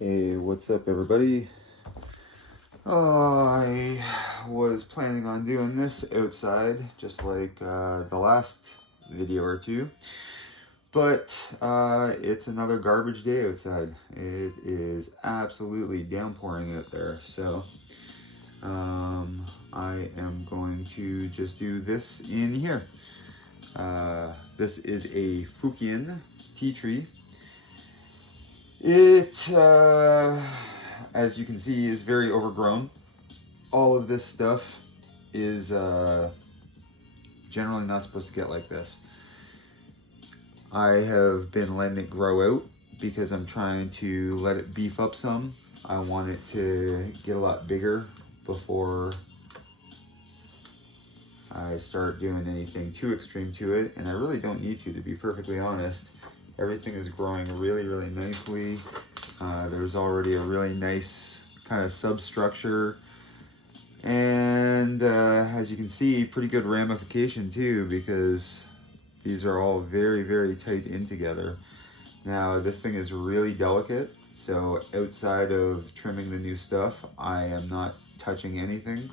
Hey, what's up, everybody? I was planning on doing this outside, just like the last video or two, but it's another garbage day outside. It is absolutely downpouring out there, so I am going to just do this in here. This is a Fukien tea tree. It, as you can see, is very overgrown. All of this stuff is generally not supposed to get like this. I have been letting it grow out because I'm trying to let it beef up some. I want it to get a lot bigger before I start doing anything too extreme to it, and I really don't need to be perfectly honest. Everything is growing really, really nicely. There's already a really nice kind of substructure, and as you can see, pretty good ramification too, because these are all very, very tight in together. Now, this thing is really delicate, so outside of trimming the new stuff, I am not touching anything.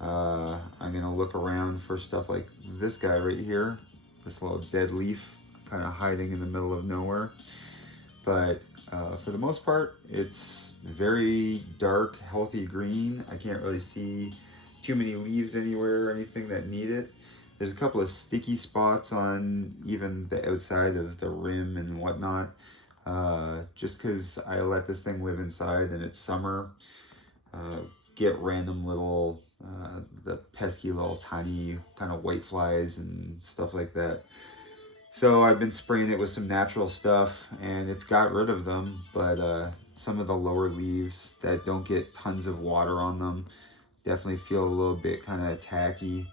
I'm gonna look around for stuff like this guy right here, this little dead leaf kind of hiding in the middle of nowhere. But for the most part, it's very dark, healthy green. I can't really see too many leaves anywhere or anything that need it. There's a couple of sticky spots on even the outside of the rim and whatnot, just because I let this thing live inside and it's summer. Get random little, the pesky little tiny kind of white flies and stuff like that. So I've been spraying it with some natural stuff and it's got rid of them, but some of the lower leaves that don't get tons of water on them definitely feel a little bit kind of tacky.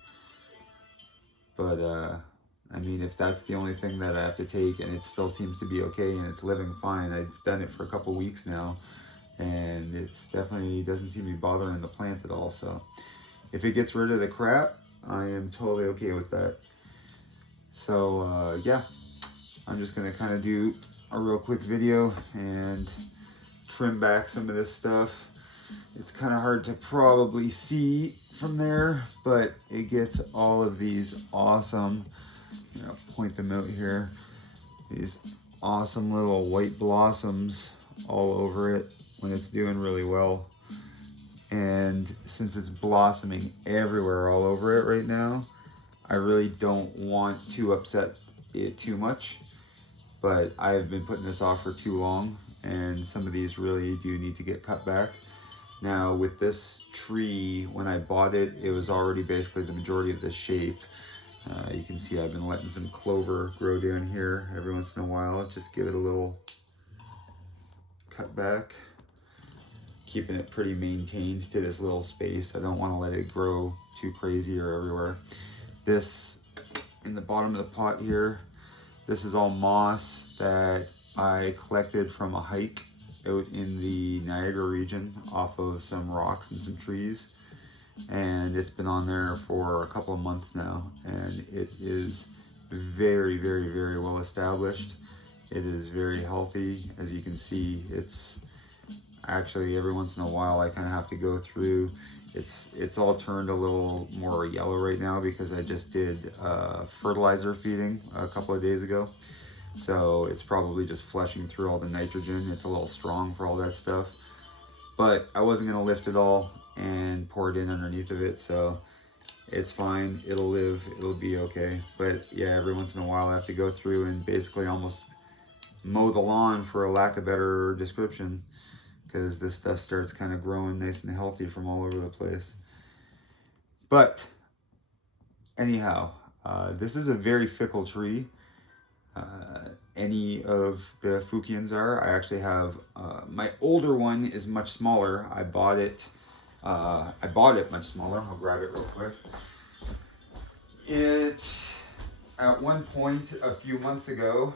But I mean, if that's the only thing that I have to take and it still seems to be okay and it's living fine, I've done it for a couple weeks now, and it's definitely doesn't seem to be bothering the plant at all. So if it gets rid of the crap, I am totally okay with that. So yeah, I'm just gonna kind of do a real quick video and trim back some of this stuff. It's kind of hard to probably see from there, but it gets all of these awesome, I'm gonna point them out here, these awesome little white blossoms all over it when it's doing really well. And since it's blossoming everywhere all over it right now, I really don't want to upset it too much, but I've been putting this off for too long, and some of these really do need to get cut back. Now with this tree, when I bought it, it was already basically the majority of this shape. You can see I've been letting some clover grow down here every once in a while, just give it a little cut back, keeping it pretty maintained to this little space. I don't want to let it grow too crazy or everywhere. This, in the bottom of the pot here, this is all moss that I collected from a hike out in the Niagara region off of some rocks and some trees. And it's been on there for a couple of months now, and it is very, very, very well established. It is very healthy. As you can see, it's actually every once in a while I kind of have to go through. It's all turned a little more yellow right now because I just did fertilizer feeding a couple of days ago. So it's probably just flushing through all the nitrogen. It's a little strong for all that stuff. But I wasn't gonna lift it all and pour it in underneath of it, so it's fine. It'll live, it'll be okay. But yeah, every once in a while I have to go through and basically almost mow the lawn, for a lack of better description, because this stuff starts kind of growing nice and healthy from all over the place. But anyhow, this is a very fickle tree. Any of the Fukiens are. I actually have, my older one is much smaller. I bought it much smaller. I'll grab it real quick. It, at one point a few months ago,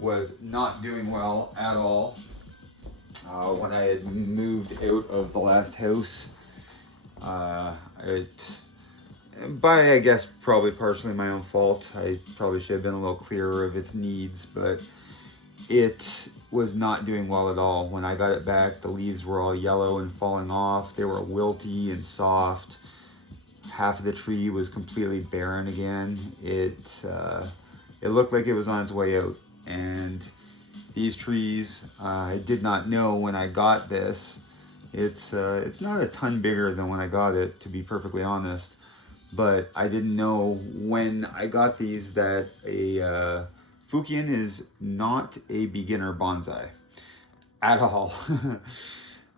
was not doing well at all. When I had moved out of the last house, by, I guess, probably partially my own fault. I probably should have been a little clearer of its needs, but it was not doing well at all. When I got it back, the leaves were all yellow and falling off. They were wilty and soft. Half of the tree was completely barren again. It looked like it was on its way out. And these trees, I did not know when I got this. It's not a ton bigger than when I got it, to be perfectly honest. But I didn't know when I got these that a Fukien is not a beginner bonsai at all.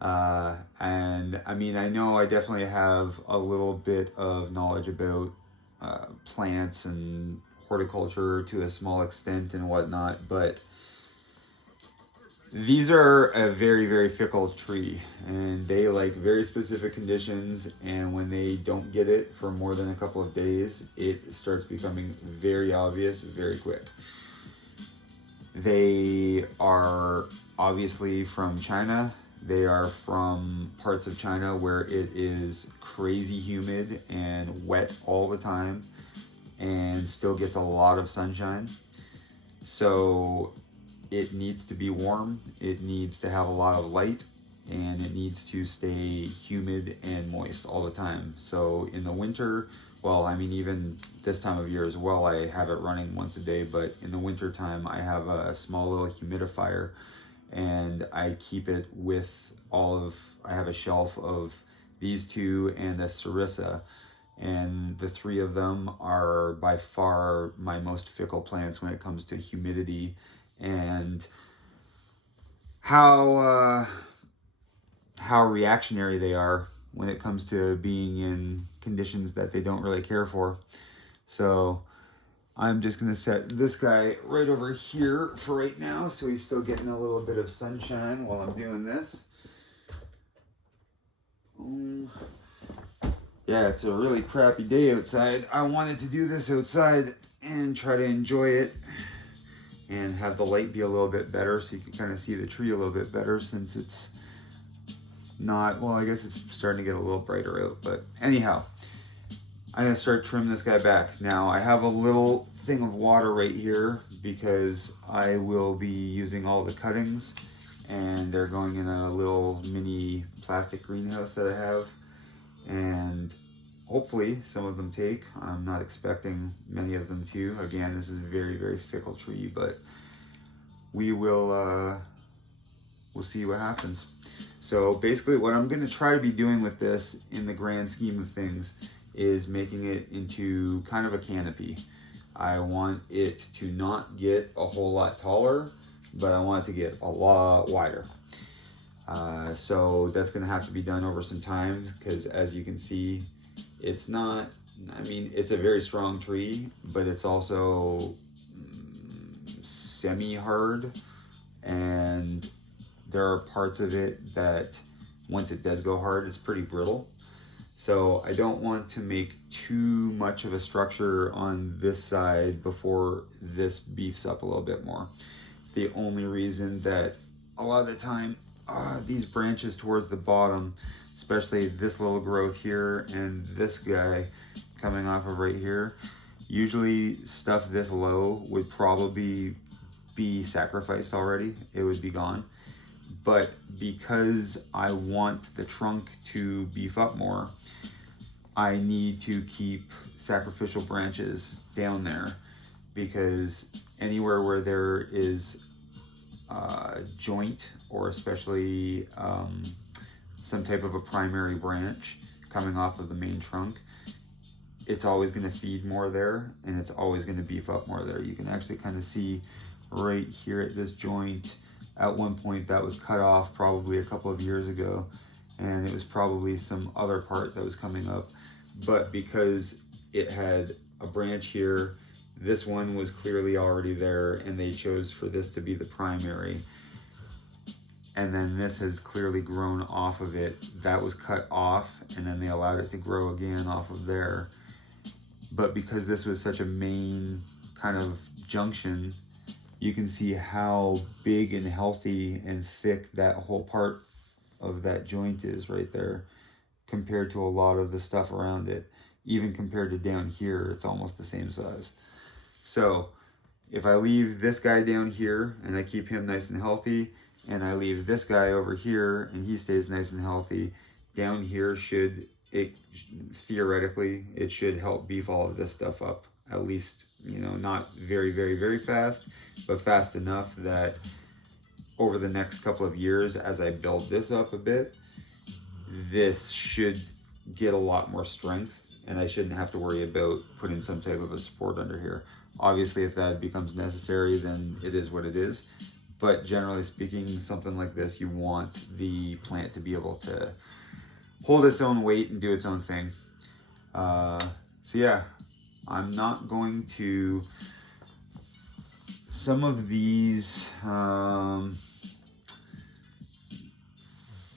And I mean, I know I definitely have a little bit of knowledge about plants and horticulture to a small extent and whatnot, but these are a very, very fickle tree, and they like very specific conditions, and when they don't get it for more than a couple of days, it starts becoming very obvious very quick. They are obviously from China. They are from parts of China where it is crazy humid and wet all the time and still gets a lot of sunshine. So it needs to be warm, it needs to have a lot of light, and it needs to stay humid and moist all the time. So in the winter, well, I mean, even this time of year as well, I have it running once a day, but in the winter time, I have a small little humidifier, and I keep it with I have a shelf of these two and the Sarissa, and the three of them are by far my most fickle plants when it comes to humidity and how reactionary they are when it comes to being in conditions that they don't really care for. So I'm just gonna set this guy right over here for right now, so he's still getting a little bit of sunshine while I'm doing this. Yeah, it's a really crappy day outside. I wanted to do this outside and try to enjoy it and have the light be a little bit better so you can kind of see the tree a little bit better, since it's not, well, I guess it's starting to get a little brighter out. But anyhow, I'm gonna start trimming this guy back. Now I have a little thing of water right here because I will be using all the cuttings, and they're going in a little mini plastic greenhouse that I have, and hopefully some of them take. I'm not expecting many of them to. Again, this is a very, very fickle tree, but we will we'll see what happens. So basically what I'm gonna try to be doing with this in the grand scheme of things is making it into kind of a canopy. I want it to not get a whole lot taller, but I want it to get a lot wider. So that's gonna have to be done over some time, because as you can see, it's not, I mean, it's a very strong tree, but it's also semi-hard, and there are parts of it that once it does go hard, it's pretty brittle. So I don't want to make too much of a structure on this side before this beefs up a little bit more. It's the only reason that a lot of the time, these branches towards the bottom, especially this little growth here and this guy coming off of right here, usually stuff this low would probably be sacrificed already. It would be gone. But because I want the trunk to beef up more, I need to keep sacrificial branches down there, because anywhere where there is a joint, or especially some type of a primary branch coming off of the main trunk, it's always going to feed more there, and it's always going to beef up more there. You can actually kind of see right here at this joint, at one point that was cut off probably a couple of years ago, and it was probably some other part that was coming up. But because it had a branch here, this one was clearly already there, and they chose for this to be the primary. And then this has clearly grown off of it. That was cut off, and then they allowed it to grow again off of there. But because this was such a main kind of junction, you can see how big and healthy and thick that whole part of that joint is right there, compared to a lot of the stuff around it. Even compared to down here, it's almost the same size. So if I leave this guy down here and I keep him nice and healthy, and I leave this guy over here and he stays nice and healthy, down here theoretically, it should help beef all of this stuff up. At least, you know, not very, very, very fast, but fast enough that over the next couple of years, as I build this up a bit, this should get a lot more strength, and I shouldn't have to worry about putting some type of a support under here. Obviously, if that becomes necessary, then it is what it is. But generally speaking, something like this, you want the plant to be able to hold its own weight and do its own thing. So yeah, I'm not going to, some of these,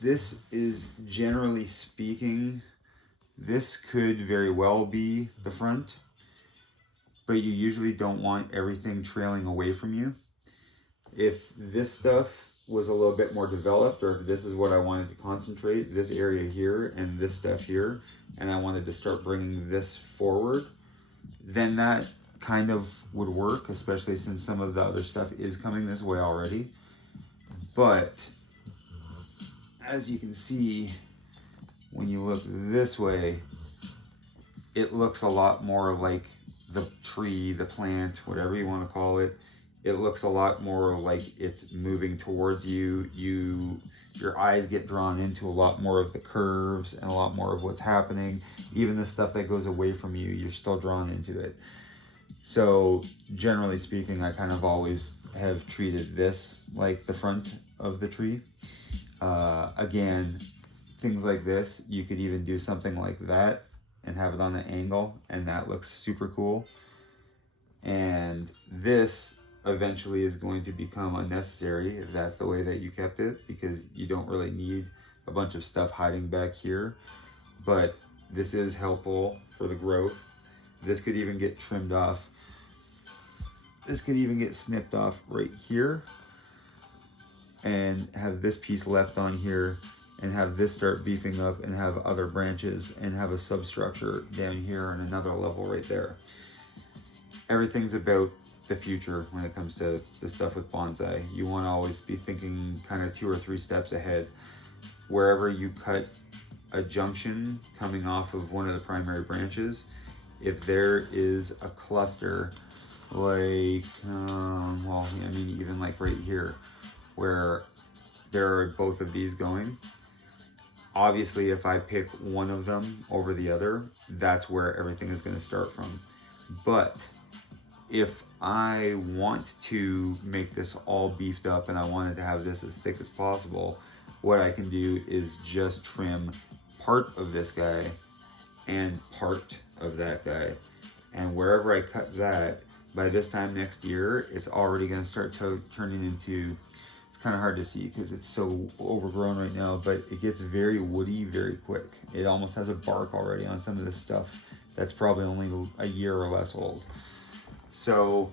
this is generally speaking, this could very well be the front, but you usually don't want everything trailing away from you. If this stuff was a little bit more developed, or if this is what I wanted to concentrate, this area here and this stuff here, and I wanted to start bringing this forward, then that kind of would work, especially since some of the other stuff is coming this way already. But as you can see, when you look this way, it looks a lot more like the tree, the plant, whatever you want to call it. It looks a lot more like it's moving towards you. Your eyes get drawn into a lot more of the curves and a lot more of what's happening. Even the stuff that goes away from you, you're still drawn into it. So generally speaking, I kind of always have treated this like the front of the tree. Again, things like this, you could even do something like that and have it on an angle, and that looks super cool. And this eventually is going to become unnecessary if that's the way that you kept it, because you don't really need a bunch of stuff hiding back here. But this is helpful for the growth. This could even get trimmed off. This could even get snipped off right here and have this piece left on here, and have this start beefing up and have other branches and have a substructure down here and another level right there. Everything's about the future when it comes to the stuff with bonsai. You want to always be thinking kind of 2 or 3 steps ahead. Wherever you cut a junction coming off of one of the primary branches, if there is a cluster like, well, I mean, even like right here, where there are both of these going, obviously if I pick one of them over the other, that's where everything is going to start from. But if I want to make this all beefed up and I wanted to have this as thick as possible, what I can do is just trim part of this guy and part of that guy. And wherever I cut that, by this time next year, it's already going to start turning into, it's kind of hard to see because it's so overgrown right now, but it gets very woody very quick. It almost has a bark already on some of this stuff that's probably only a year or less old. So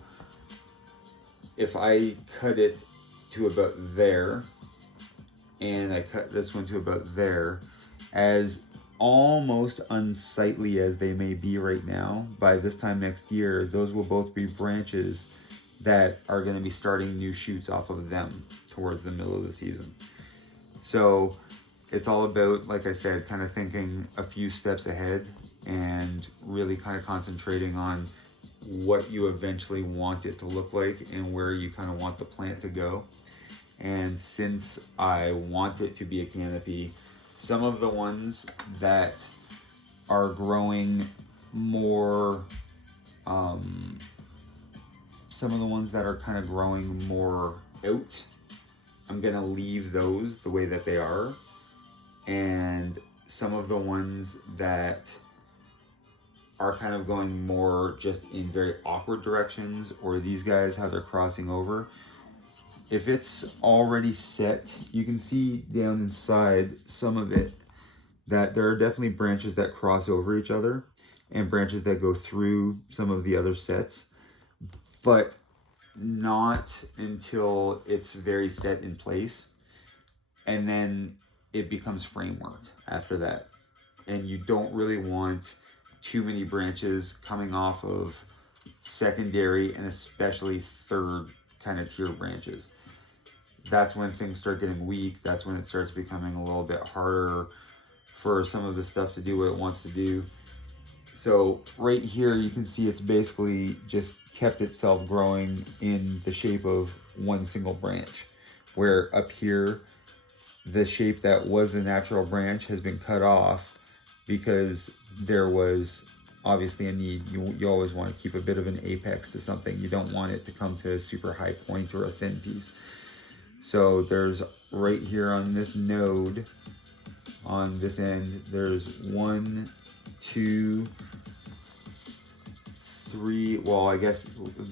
if I cut it to about there, and I cut this one to about there, as almost unsightly as they may be right now, by this time next year, those will both be branches that are going to be starting new shoots off of them towards the middle of the season. So it's all about, like I said, kind of thinking a few steps ahead and really kind of concentrating on what you eventually want it to look like and where you kind of want the plant to go. And since I want it to be a canopy, some of the ones that are growing more, some of the ones that are kind of growing more out, I'm gonna leave those the way that they are. And some of the ones that are kind of going more just in very awkward directions, or these guys, how they're crossing over, if it's already set, you can see down inside some of it that there are definitely branches that cross over each other and branches that go through some of the other sets, but not until it's very set in place. And then it becomes framework after that. And you don't really want too many branches coming off of secondary, and especially third kind of tier branches. That's when things start getting weak. That's when it starts becoming a little bit harder for some of the stuff to do what it wants to do. So right here, you can see it's basically just kept itself growing in the shape of one single branch, where up here, the shape that was the natural branch has been cut off because there was obviously a need. You always want to keep a bit of an apex to something. You don't want it to come to a super high point or a thin piece. So there's right here on this node, on this end, there's 1, 2, 3, well, I guess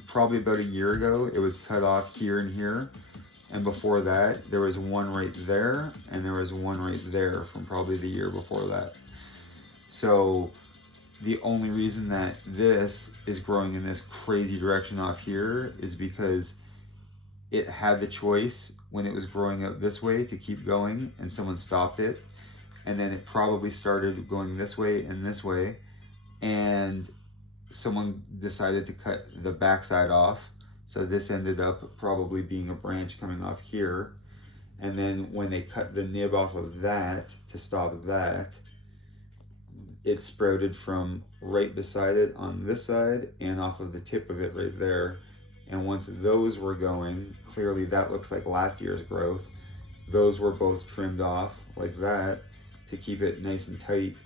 probably about a year ago, it was cut off here and here. And before that, there was one right there, and there was one right there from probably the year before that. So the only reason that this is growing in this crazy direction off here is because it had the choice when it was growing out this way to keep going, and someone stopped it. And then it probably started going this way, and someone decided to cut the backside off. So this ended up probably being a branch coming off here. And then when they cut the nib off of that to stop that, it sprouted from right beside it on this side and off of the tip of it right there. And once those were going, clearly that looks like last year's growth. Those were both trimmed off like that to keep it nice and tight.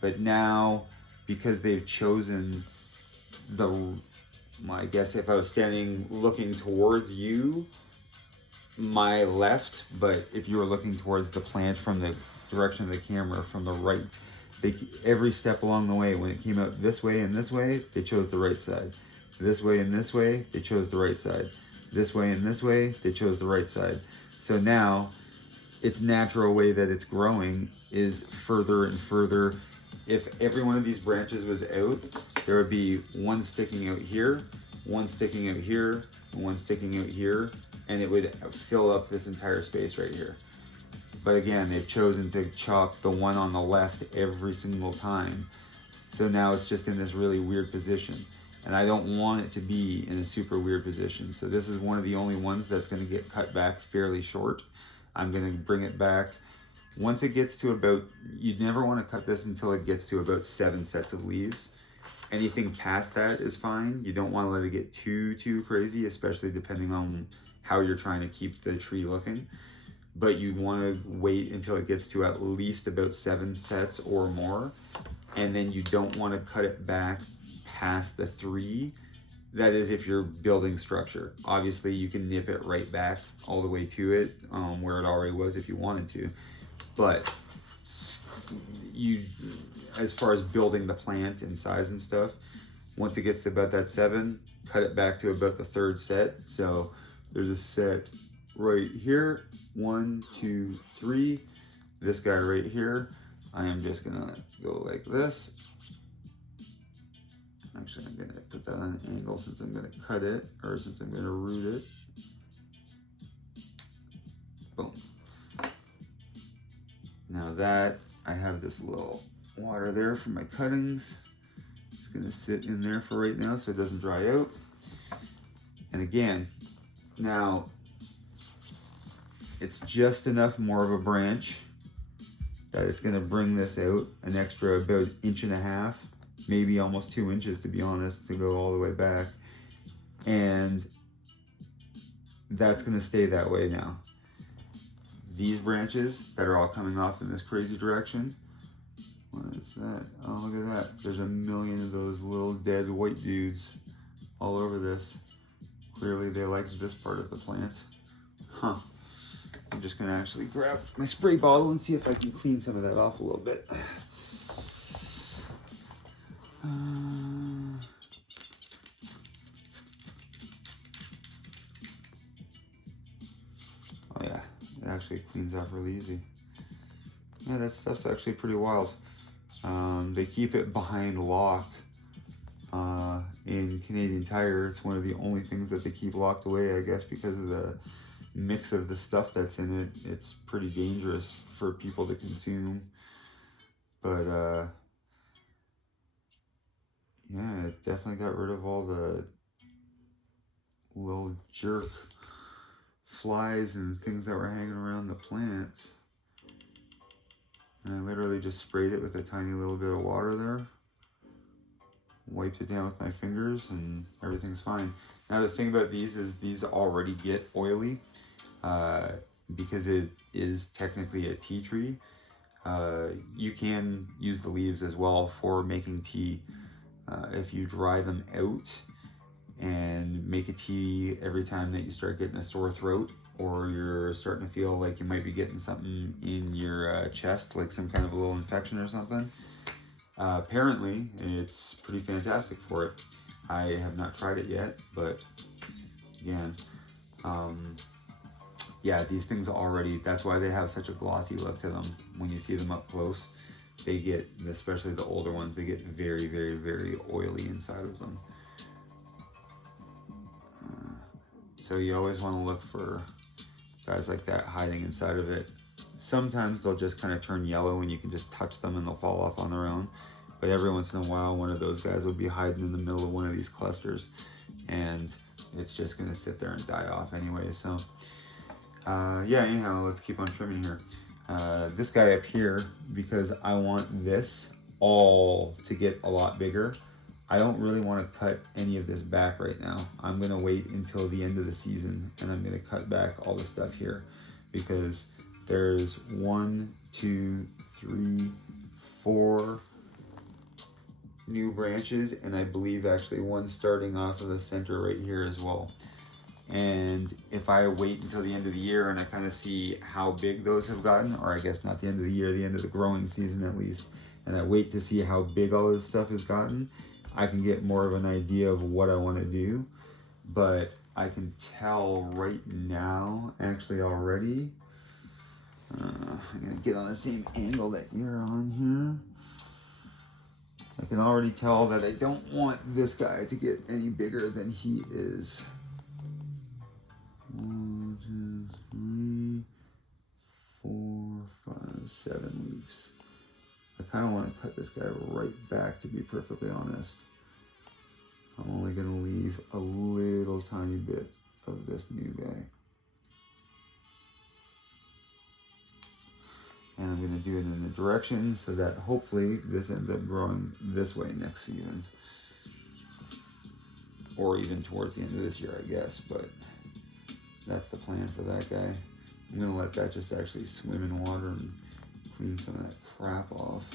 But now, because they've chosen I guess if I was standing looking towards you, my left, but if you were looking towards the plant from the direction of the camera from the right, every step along the way, when it came out this way and this way, they chose the right side. This way and this way, they chose the right side. This way and this way, they chose the right side. So now, its natural way that it's growing is further and further. If every one of these branches was out, there would be one sticking out here, one sticking out here, and one sticking out here, and it would fill up this entire space right here. But again, they've chosen to chop the one on the left every single time. So now it's just in this really weird position. And I don't want it to be in a super weird position. So this is one of the only ones that's gonna get cut back fairly short. I'm gonna bring it back. Once it gets to about, you'd never wanna cut this until it gets to about 7 sets of leaves. Anything past that is fine. You don't wanna let it get too crazy, especially depending on how you're trying to keep the tree looking. But you wanna wait until it gets to at least about 7 sets or more. And then you don't wanna cut it back past the 3. That is if you're building structure. Obviously you can nip it right back all the way to it, where it already was if you wanted to. But as far as building the plant and size and stuff, once it gets to about that 7, cut it back to about the 3rd set. So there's a set right here, 1, 2, 3. This guy right here, I am just gonna go like this. Actually, I'm gonna put that on an angle since I'm gonna cut it, or since I'm gonna root it. Boom. Now that I have this little water there for my cuttings, it's gonna sit in there for right now so it doesn't dry out. And again, now it's just enough more of a branch that it's gonna bring this out an extra about 1.5 inches, maybe almost 2 inches to be honest, to go all the way back. And that's gonna stay that way now. These branches that are all coming off in this crazy direction, what is that? Oh, look at that. There's a million of those little dead white dudes all over this. Clearly they like this part of the plant. Huh. I'm just gonna actually grab my spray bottle and see if I can clean some of that off a little bit. Oh yeah, it actually cleans off really easy. Yeah, that stuff's actually pretty wild. They keep it behind lock in Canadian Tire. It's one of the only things that they keep locked away, I guess, because of the mix of the stuff that's in it. It's pretty dangerous for people to consume. But yeah, it definitely got rid of all the little jerk flies and things that were hanging around the plants. And I literally just sprayed it with a tiny little bit of water there. Wiped it down with my fingers and everything's fine. Now the thing about these is these already get oily because it is technically a tea tree. You can use the leaves as well for making tea. If you dry them out and make a tea every time that you start getting a sore throat, or you're starting to feel like you might be getting something in your chest, like some kind of a little infection or something, apparently it's pretty fantastic for it. I have not tried it yet, but again, yeah, these things already, that's why they have such a glossy look to them. When you see them up close, they get, especially the older ones, they get very, very, very oily inside of them. So you always want to look for guys like that hiding inside of it. Sometimes they'll just kind of turn yellow and you can just touch them and they'll fall off on their own. But every once in a while, one of those guys will be hiding in the middle of one of these clusters and it's just going to sit there and die off anyway. So yeah, anyhow, let's keep on trimming here. This guy up here, because I want this all to get a lot bigger, I don't really want to cut any of this back right now. I'm going to wait until the end of the season and I'm going to cut back all the stuff here because there's 1, 2, 3, 4 new branches, and I believe actually one starting off of the center right here as well. And if I wait until the end of the year and I kind of see how big those have gotten, or I guess not the end of the year, the end of the growing season at least, and I wait to see how big all this stuff has gotten, I can get more of an idea of what I want to do. But I can tell right now, actually already, I'm going to get on the same angle that you're on here. I can already tell that I don't want this guy to get any bigger than he is. 1, 2, 3, 4, 5, 7 leaves. I kind of want to cut this guy right back, to be perfectly honest. I'm only going to leave a little tiny bit of this new guy. And I'm going to do it in a direction so that hopefully this ends up growing this way next season. Or even towards the end of this year, I guess, but that's the plan for that guy. I'm going to let that just actually swim in water and clean some of that crap off.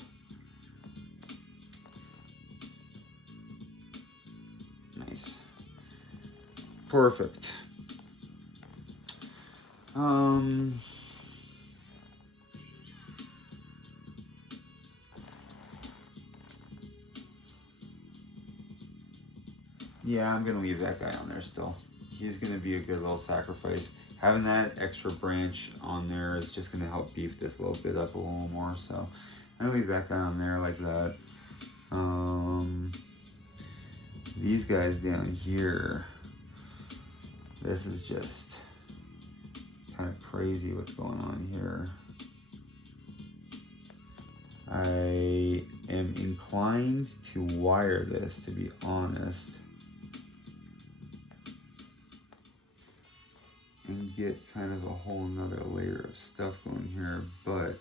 Nice. Perfect. Yeah, I'm gonna leave that guy on there still. He's gonna be a good little sacrifice. Having that extra branch on there is just gonna help beef this little bit up a little more. So I'm gonna leave that guy on there like that. These guys down here, this is just kind of crazy what's going on here. I am inclined to wire this, to be honest, and get kind of a whole nother layer of stuff going here, but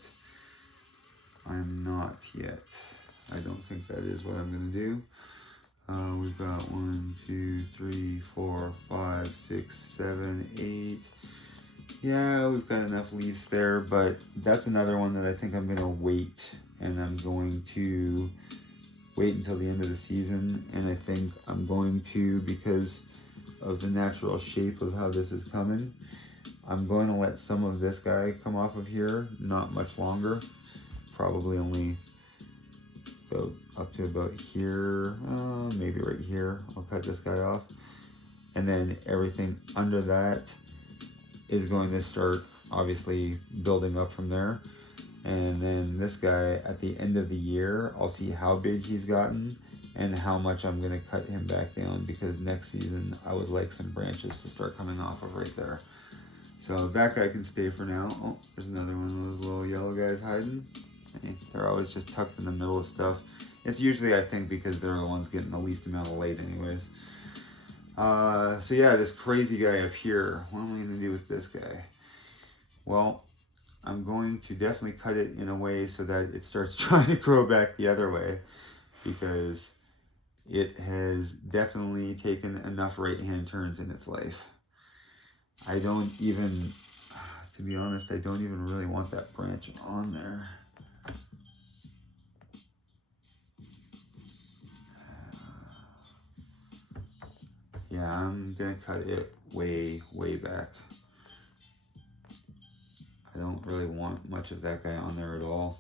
I'm not yet. I don't think that is what I'm gonna do. We've got 1, 2, 3, 4, 5, 6, 7, 8. Yeah, we've got enough leaves there, but that's another one that I think I'm gonna wait, and I'm going to wait until the end of the season. And I think I'm going to, because of the natural shape of how this is coming, I'm going to let some of this guy come off of here, not much longer, probably only about up to about here, maybe right here. I'll cut this guy off, and then everything under that is going to start obviously building up from there. And then this guy at the end of the year, I'll see how big he's gotten and how much I'm going to cut him back down, because next season I would like some branches to start coming off of right there. So that guy can stay for now. Oh, there's another one of those little yellow guys hiding. Hey, they're always just tucked in the middle of stuff. It's usually, I think, because they're the ones getting the least amount of light anyways. So yeah, this crazy guy up here, what am I going to do with this guy? Well, I'm going to definitely cut it in a way so that it starts trying to grow back the other way, because it has definitely taken enough right-hand turns in its life. I don't even, to be honest, I don't even really want that branch on there. Yeah, I'm gonna cut it way, way back. I don't really want much of that guy on there at all.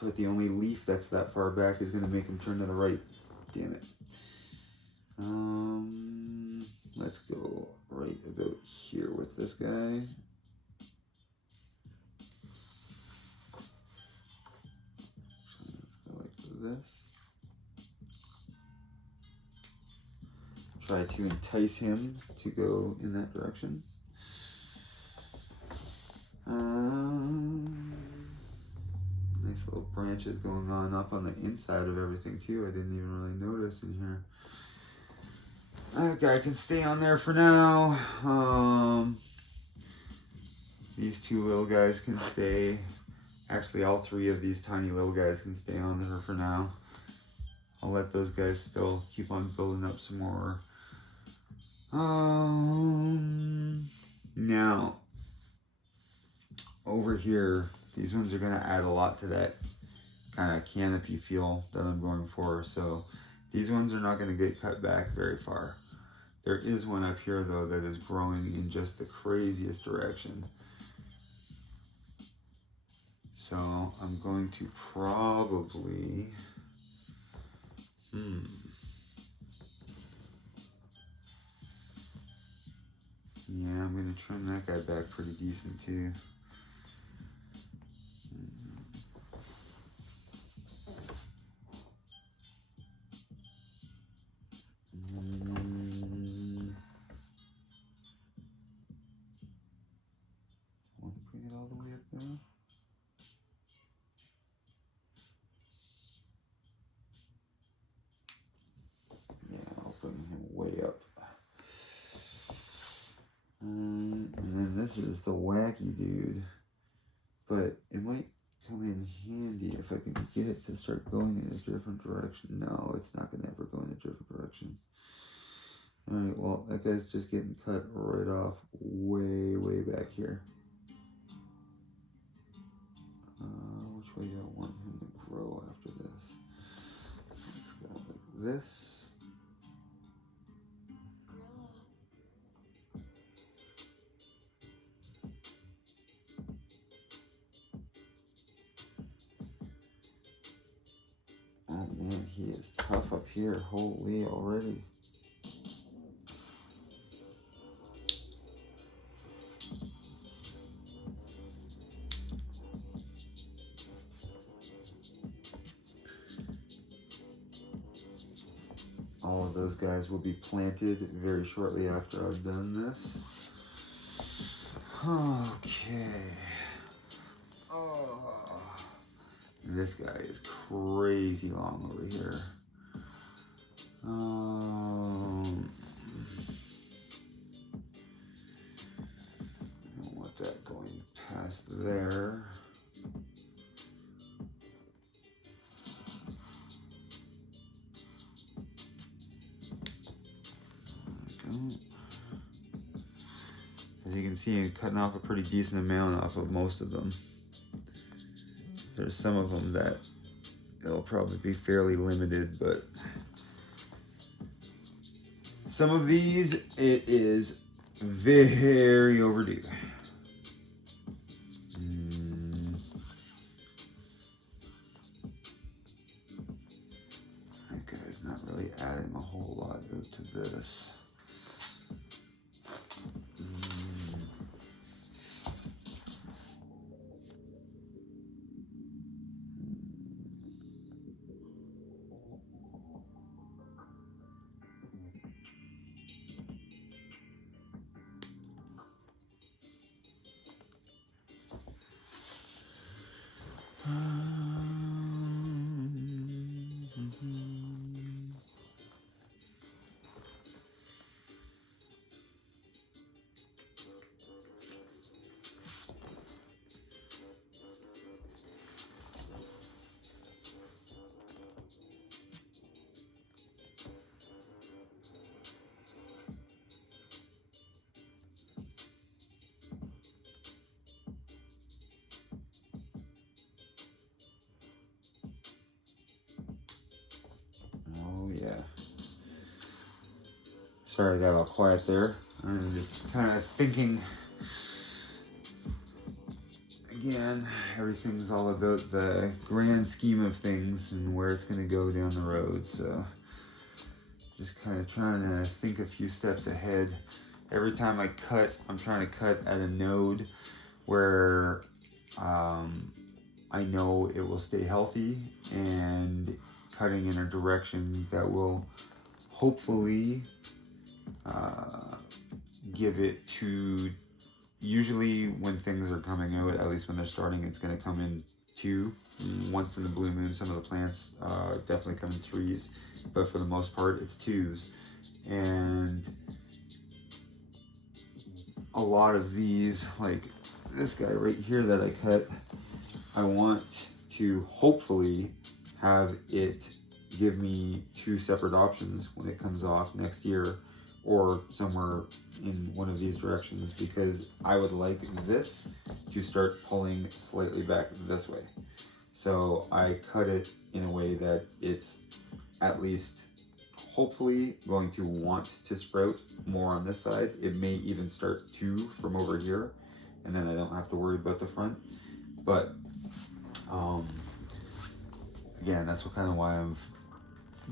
But the only leaf that's that far back is gonna make him turn to the right. Damn it. Let's go right about here with this guy. Let's go like this. Try to entice him to go in that direction. Nice little branches going on up on the inside of everything too. I didn't even really notice in here. That guy can stay on there for now. These two little guys can stay. Actually, all three of these tiny little guys can stay on there for now. I'll let those guys still keep on building up some more. Now, over here, these ones are going to add a lot to that kind of canopy feel that I'm going for. So these ones are not going to get cut back very far. There is one up here though that is growing in just the craziest direction. So I'm going to probably, yeah, I'm going to trim that guy back pretty decent too. Want to bring it all the way up there? Yeah, I'll bring him way up. And then this is the wacky dude, but it might come in handy if I can get it to start going in a different direction. No, it's not going to ever go in a different direction. Alright, well, that guy's just getting cut right off way, way back here. Which way do I want him to grow after this? Let's go like this. Oh man, he is tough up here. Holy, already. All of those guys will be planted very shortly after I've done this. Okay. Oh. This guy is crazy long over here. I don't want that going past there. As you can see, I'm cutting off a pretty decent amount off of most of them. There's some of them that it'll probably be fairly limited, but some of these, it is very overdue. That guy's not really adding a whole lot out to this. Sorry, I got all quiet there. I'm just kind of thinking. Again, everything's all about the grand scheme of things and where it's going to go down the road. So just kind of trying to think a few steps ahead. Every time I cut, I'm trying to cut at a node where I know it will stay healthy, and cutting in a direction that will hopefully give it to, usually when things are coming out, at least when they're starting, it's going to come in two. Once in the blue moon, some of the plants definitely come in threes, but for the most part it's twos. And a lot of these, like this guy right here that I cut, I want to hopefully have it give me two separate options when it comes off next year, or somewhere in one of these directions, because I would like this to start pulling slightly back this way. So I cut it in a way that it's at least hopefully going to want to sprout more on this side. It may even start two from over here, and then I don't have to worry about the front. But again, that's what kind of why I've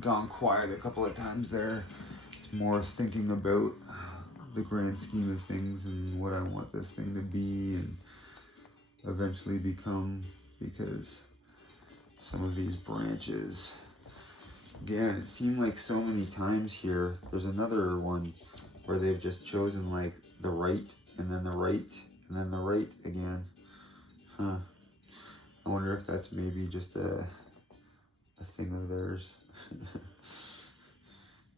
gone quiet a couple of times there. It's more thinking about the grand scheme of things and what I want this thing to be and eventually become, because some of these branches, again, it seemed like so many times here. There's another one where they've just chosen like the right and then the right and then the right again. Huh. I wonder if that's maybe just a thing of theirs.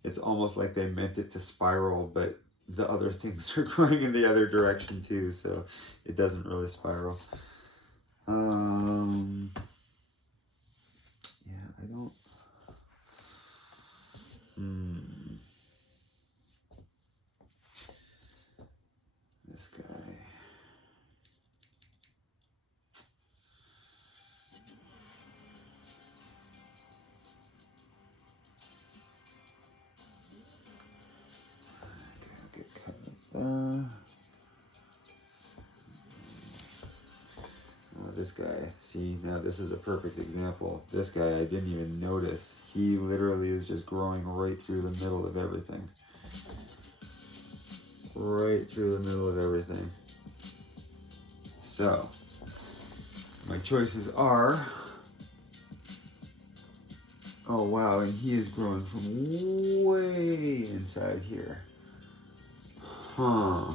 It's almost like they meant it to spiral, but the other things are going in the other direction too, so it doesn't really spiral. Yeah, I don't. This guy. Get cut like that. This guy, see, now this is a perfect example. This guy, I didn't even notice. He literally is just growing right through the middle of everything. Right through the middle of everything. So, my choices are, oh wow, and he is growing from way inside here. Huh.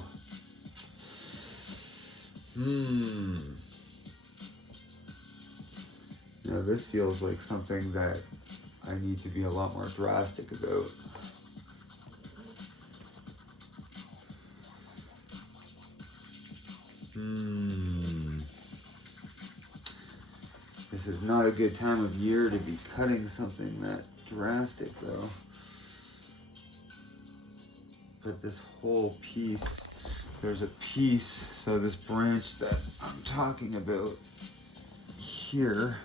Now this feels like something that I need to be a lot more drastic about. This is not a good time of year to be cutting something that drastic though. But this whole piece, there's a piece, so this branch that I'm talking about here,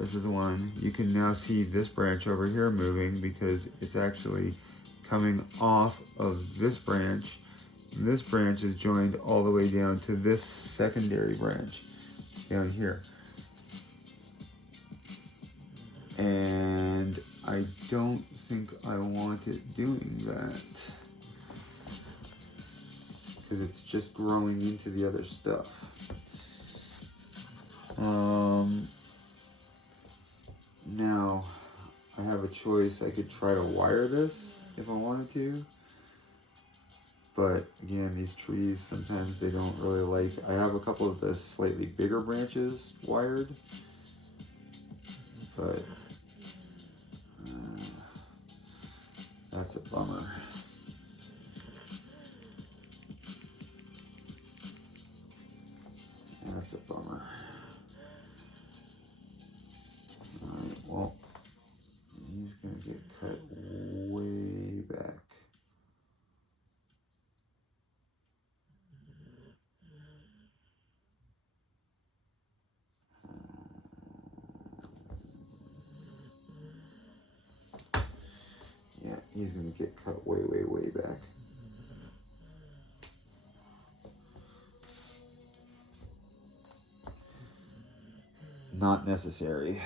this is the one. You can now see this branch over here moving because it's actually coming off of this branch. This branch is joined all the way down to this secondary branch down here. And I don't think I want it doing that, because it's just growing into the other stuff. Now, I have a choice. I could try to wire this if I wanted to. But again, these trees, sometimes they don't really like, I have a couple of the slightly bigger branches wired. But that's a bummer. That's a bummer. Alright, well, he's gonna get cut way back. Yeah, he's gonna get cut way, way, way not necessary.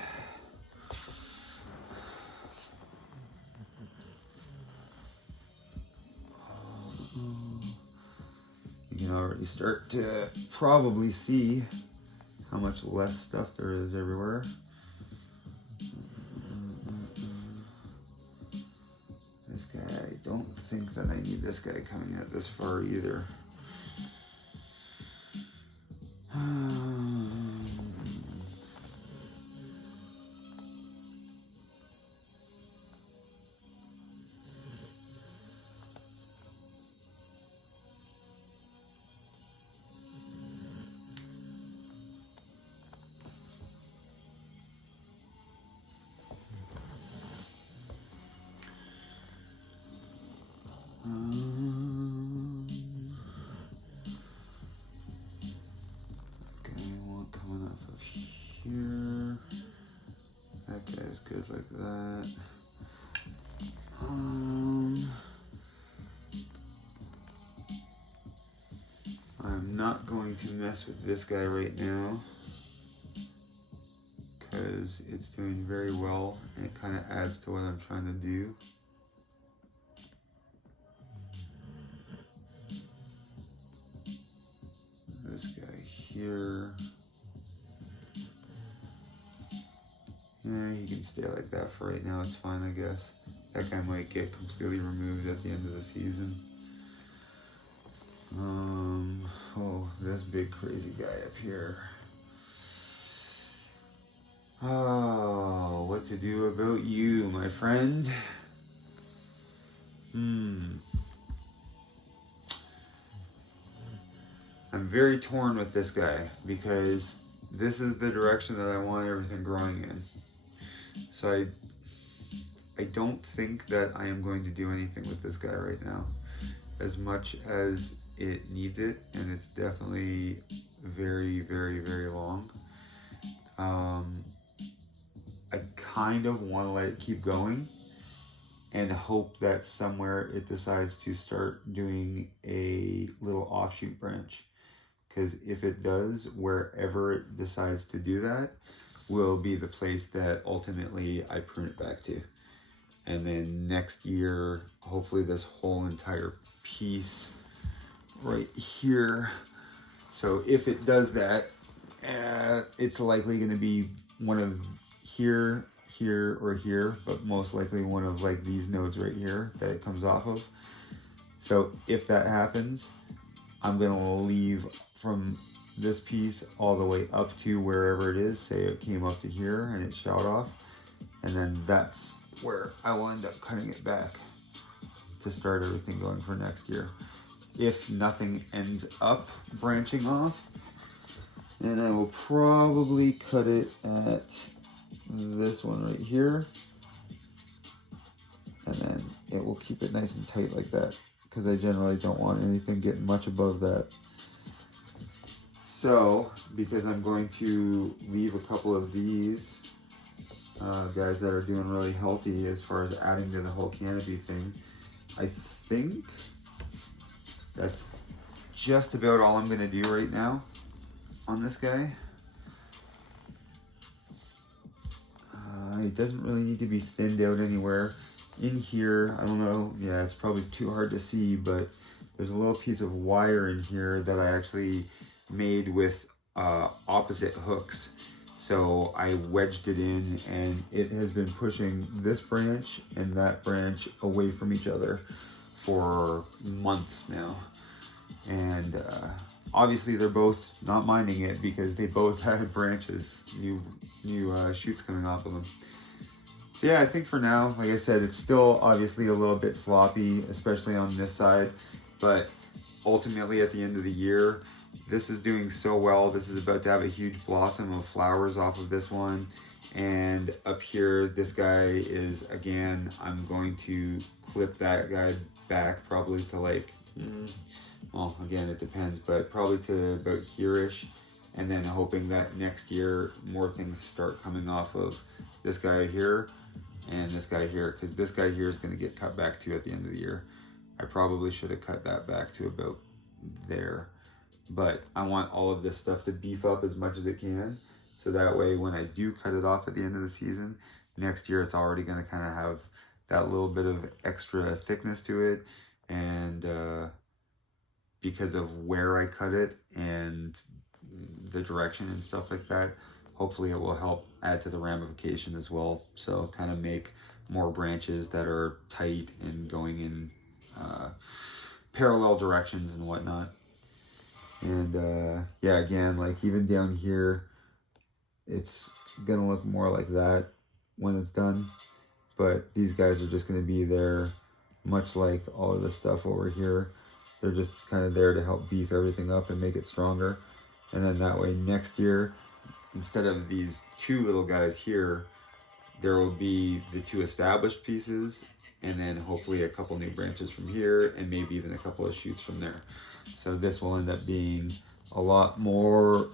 You can already start to probably see how much less stuff there is everywhere. This guy, I don't think that I need this guy coming out this far either. Here, that guy's good like that. I'm not going to mess with this guy right now because it's doing very well and it kind of adds to what I'm trying to do. This guy here. Yeah, he can stay like that for right now. It's fine, I guess. That guy might get completely removed at the end of the season. Oh, this big crazy guy up here. Oh, what to do about you, my friend? I'm very torn with this guy because this is the direction that I want everything growing in. So I don't think that I am going to do anything with this guy right now, as much as it needs it, and it's definitely very, very, very long. I kind of want to let it keep going and hope that somewhere it decides to start doing a little offshoot branch. Because if it does, wherever it decides to do that will be the place that ultimately I prune it back to. And then next year, hopefully this whole entire piece right here. So if it does that, it's likely going to be one of here, here, or here, but most likely one of like these nodes right here that it comes off of. So if that happens, I'm going to leave from this piece all the way up to wherever it is. Say it came up to here and it shot off, and then that's where I will end up cutting it back to start everything going for next year. If nothing ends up branching off, then I will probably cut it at this one right here, and then it will keep it nice and tight like that, because I generally don't want anything getting much above that. So, because I'm going to leave a couple of these guys that are doing really healthy as far as adding to the whole canopy thing, I think that's just about all I'm going to do right now on this guy. It doesn't really need to be thinned out anywhere. In here, I don't know, yeah, it's probably too hard to see, but there's a little piece of wire in here that I actually made with opposite hooks. So I wedged it in, and it has been pushing this branch and that branch away from each other for months now. And obviously they're both not minding it because they both had branches, new shoots coming off of them. So yeah, I think for now, like I said, it's still obviously a little bit sloppy, especially on this side, but ultimately at the end of the year, this is doing so well. This is about to have a huge blossom of flowers off of this one. And up here, this guy is, again, I'm going to clip that guy back probably to like, well, again, it depends, but probably to about here-ish. And then hoping that next year, more things start coming off of this guy here and this guy here, because this guy here is going to get cut back to at the end of the year. I probably should have cut that back to about there. But I want all of this stuff to beef up as much as it can. So that way, when I do cut it off at the end of the season, next year it's already going to kind of have that little bit of extra thickness to it. And because of where I cut it and the direction and stuff like that, hopefully it will help add to the ramification as well. So kind of make more branches that are tight and going in parallel directions and whatnot. And yeah, again, like even down here, it's gonna look more like that when it's done. But these guys are just gonna be there, much like all of this stuff over here. They're just kind of there to help beef everything up and make it stronger. And then that way next year, instead of these two little guys here, there will be the two established pieces, and then hopefully a couple new branches from here, and maybe even a couple of shoots from there. So this will end up being a lot more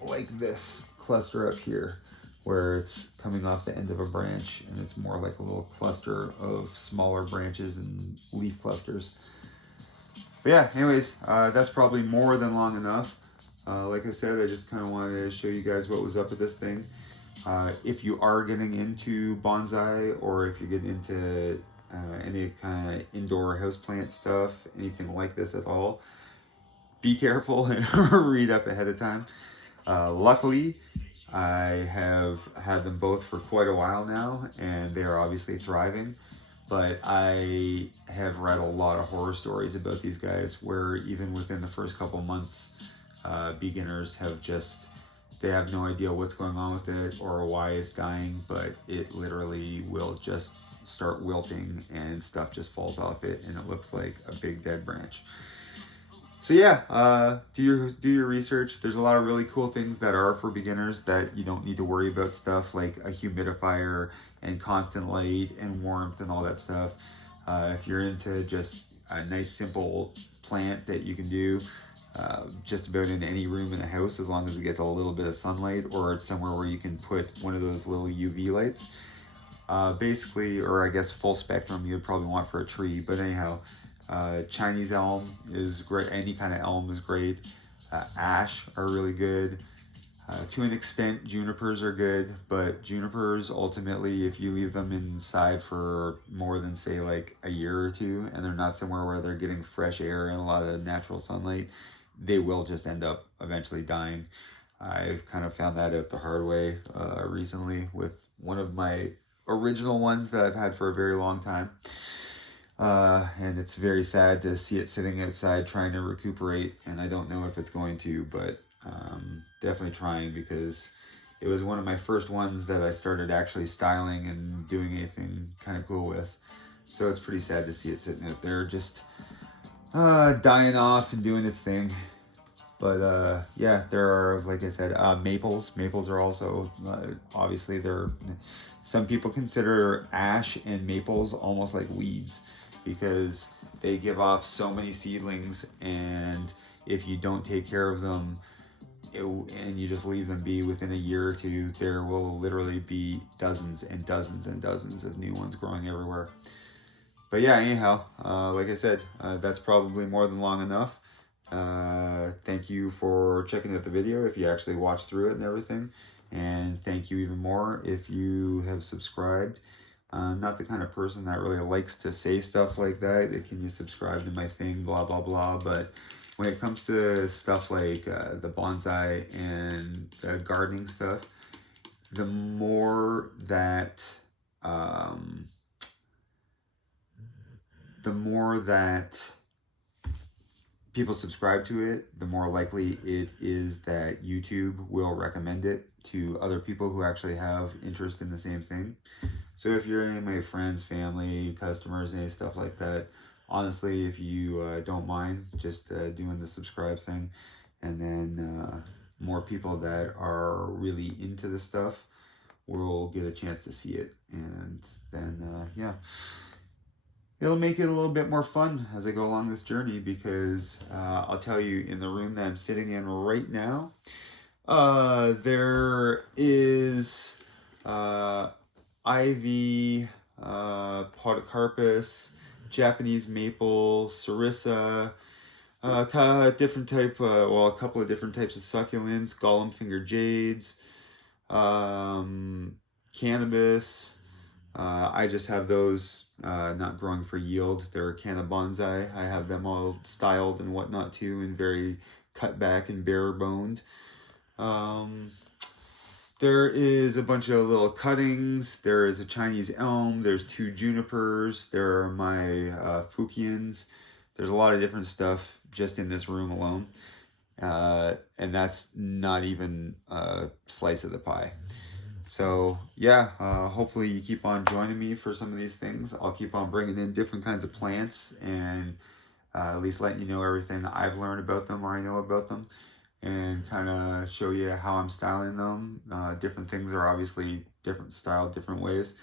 like this cluster up here, where it's coming off the end of a branch, and it's more like a little cluster of smaller branches and leaf clusters. But yeah, anyways, that's probably more than long enough. Like I said, I just kind of wanted to show you guys what was up with this thing. If you are getting into bonsai, or if you're getting into any kind of indoor houseplant stuff, anything like this at all, be careful and read up ahead of time. Luckily, I have had them both for quite a while now, and they are obviously thriving. But I have read a lot of horror stories about these guys, where even within the first couple months, beginners have just, they have no idea what's going on with it or why it's dying, but it literally will just start wilting and stuff just falls off it, and it looks like a big dead branch. So yeah, do your research. There's a lot of really cool things that are for beginners that you don't need to worry about, stuff like a humidifier and constant light and warmth and all that stuff. If you're into just a nice simple plant that you can do just about in any room in the house, as long as it gets a little bit of sunlight, or it's somewhere where you can put one of those little UV lights, basically, or I guess full spectrum you would probably want for a tree. But anyhow, Chinese elm is great. Any kind of elm is great. Ash are really good. To an extent, junipers are good, but junipers ultimately, if you leave them inside for more than say like a year or two, and they're not somewhere where they're getting fresh air and a lot of natural sunlight, they will just end up eventually dying. I've kind of found that out the hard way recently with one of my original ones that I've had for a very long time. And it's very sad to see it sitting outside trying to recuperate, and I don't know if it's going to, but definitely trying, because it was one of my first ones that I started actually styling and doing anything kind of cool with. So it's pretty sad to see it sitting out there just dying off and doing its thing. But yeah, there are, like I said, maples. Maples are also, obviously, some people consider ash and maples almost like weeds, because they give off so many seedlings, and if you don't take care of them and you just leave them be, within a year or two, there will literally be dozens and dozens and dozens of new ones growing everywhere. But yeah, anyhow, like I said, that's probably more than long enough. Thank you for checking out the video if you actually watched through it and everything, and thank you even more if you have subscribed. Not the kind of person that really likes to say stuff like that, can you subscribe to my thing, blah blah blah, but when it comes to stuff like the bonsai and the gardening stuff, the more that people subscribe to it, the more likely it is that YouTube will recommend it to other people who actually have interest in the same thing. So if you're any of my friends, family, customers, any stuff like that, honestly, if you don't mind just doing the subscribe thing, and then more people that are really into this stuff will get a chance to see it, and then yeah, it'll make it a little bit more fun as I go along this journey, because I'll tell you, in the room that I'm sitting in right now, there is ivy, podocarpus, Japanese maple, sarissa, Different type, well, a couple of different types of succulents, golem finger jades, cannabis. I just have those not growing for yield. They're canna bonsai. I have them all styled and whatnot too, and very cut back and bare boned. There is a bunch of little cuttings. There is a Chinese elm. There's 2 junipers. There are my Fukiens. There's a lot of different stuff just in this room alone. And that's not even a slice of the pie. So yeah, hopefully you keep on joining me for some of these things. I'll keep on bringing in different kinds of plants and at least letting you know everything I've learned about them or I know about them, and kind of show you how I'm styling them. Different things are obviously different style, different ways.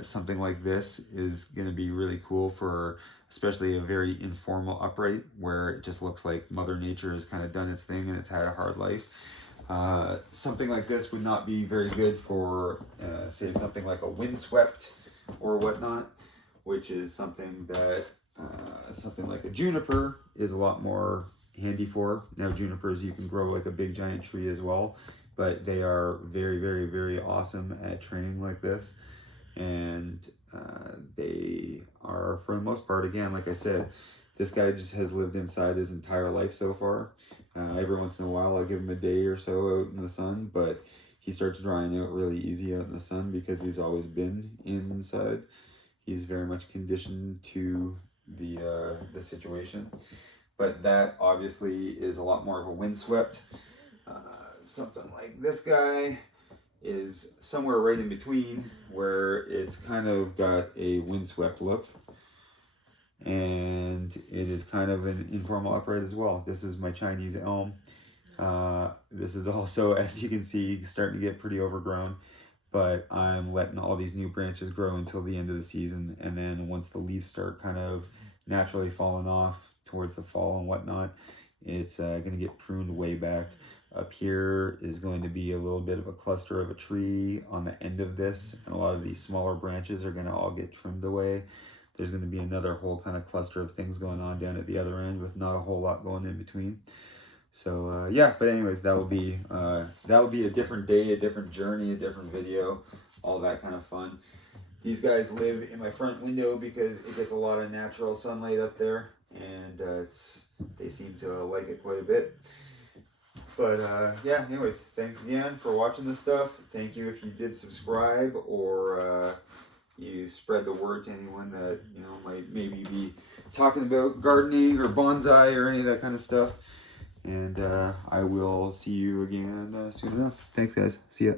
Something like this is going to be really cool for especially a very informal upright where it just looks like Mother Nature has kind of done its thing and it's had a hard life. Something like this would not be very good for, say, something like a windswept or whatnot, which is something that something like a juniper is a lot more handy for. Now, junipers you can grow like a big giant tree as well, but they are very, very, very awesome at training like this. And they are, for the most part, again, like I said, this guy just has lived inside his entire life so far. Every once in a while, I'll give him a day or so out in the sun, but he starts drying out really easy out in the sun because he's always been inside. He's very much conditioned to the situation. But that obviously is a lot more of a windswept. Something like this guy is somewhere right in between, where it's kind of got a windswept look. And it is kind of an informal upright as well. This is my Chinese elm. This is also, as you can see, starting to get pretty overgrown, but I'm letting all these new branches grow until the end of the season. And then once the leaves start kind of naturally falling off towards the fall and whatnot, it's going to get pruned way back. Up here is going to be a little bit of a cluster of a tree on the end of this, and a lot of these smaller branches are going to all get trimmed away. There's going to be another whole kind of cluster of things going on down at the other end with not a whole lot going in between. So yeah, but anyways, that'll be a different day, a different journey, a different video, all that kind of fun. These guys live in my front window because it gets a lot of natural sunlight up there, and they seem to like it quite a bit. But yeah, anyways, thanks again for watching this stuff. Thank you if you did subscribe, or you spread the word to anyone that, you know, might maybe be talking about gardening or bonsai or any of that kind of stuff. And I will see you again soon enough. Thanks, guys. See ya.